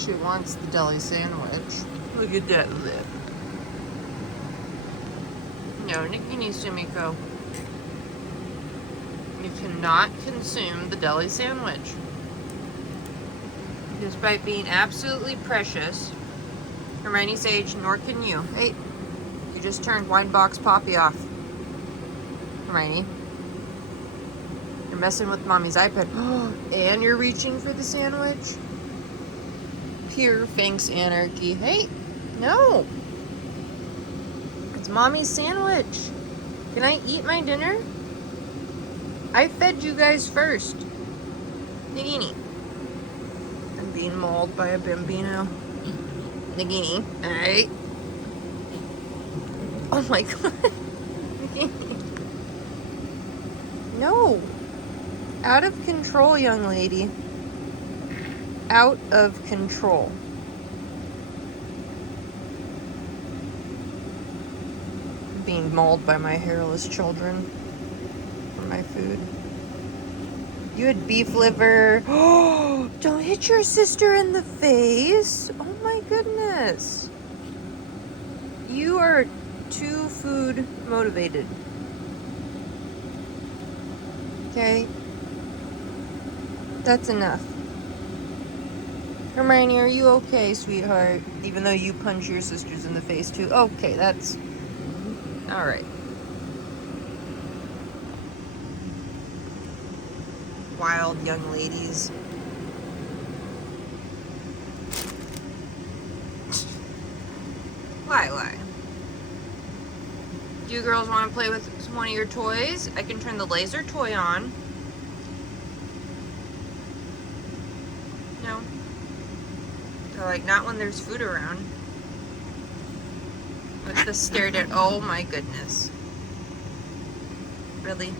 She wants the deli sandwich. Look at that lip. No, Nikini Sumiko. You cannot consume the deli sandwich. Despite being absolutely precious, Hermione Sage, nor can you. Hey, you just turned Wine Box Poppy off. Hermione. You're messing with Mommy's iPad. And you're reaching for the sandwich? Pure Finks anarchy. Hey, no. It's Mommy's sandwich. Can I eat my dinner? I fed you guys first. Nagini. I'm being mauled by a bambino. Nagini. Alright. Oh my god. Nagini. No. Out of control, young lady. Out of control. Being mauled by my hairless children for my food. You had beef liver. Oh, don't hit your sister in the face. Oh my goodness. You are too food motivated. Okay? That's enough. Hermione, are you okay, sweetheart? Even though you punch your sisters in the face too. Okay, that's... Alright. Wild young ladies. Why? Do you girls want to play with one of your toys? I can turn the laser toy on. No? They're like, not when there's food around. With the stare down. Oh my goodness. Really?